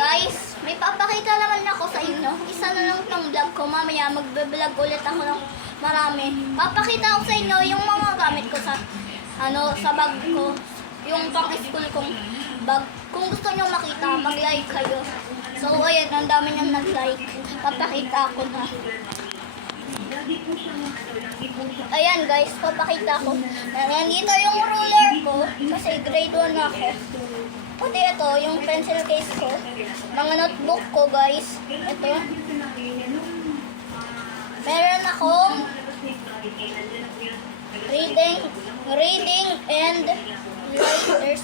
Guys, may papakita naman ako sa inyo. Isa na lang itong vlog ko. Mamaya magbe-vlog ulit ako ng marami. Papakita ko sa inyo yung mga gamit ko sa sa bag ko. Yung pang-school kong bag. Kung gusto nyo makita, mag-like kayo. So, ayan, ang dami niyang nag-like. Papakita ko na. Ayan guys, papakita ko. Ayan, dito yung ruler ko. Kasi grade 1 na ako. Pati ito, yung pencil case ko. Mga notebook ko guys. Ito. Meron akong reading and writers.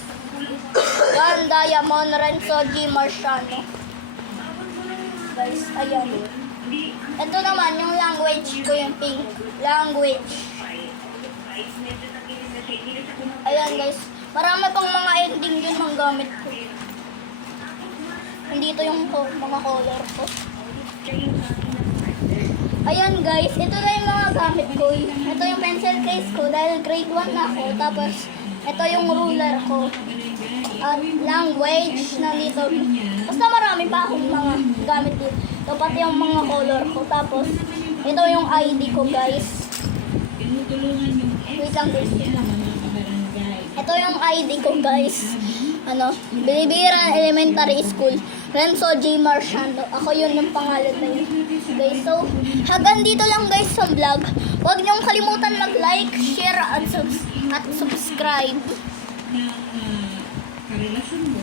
One Diamond Renzo G. Marciano. Guys, ayan. Ito naman, yung language ko, yung pink. Language. Ayan guys. Marami pang mga ending yun ang gamit ko. Nandito yung mga color ko. Ayan guys, ito na yung mga gamit ko. Ito yung pencil case ko dahil grade 1 na ako. Tapos, ito yung ruler ko. At language na dito. Basta marami pa akong mga gamit dito. Ito pati yung mga color ko. Tapos, ito yung ID ko guys. Wait lang guys. Ito yung ID ko guys. Bilibiran Elementary School. Renzo G. Marciano. Ako yun yung pangalan na yun. Guys, so, hanggang dito lang guys sa vlog. Huwag niyong kalimutan mag-like, share, at subscribe.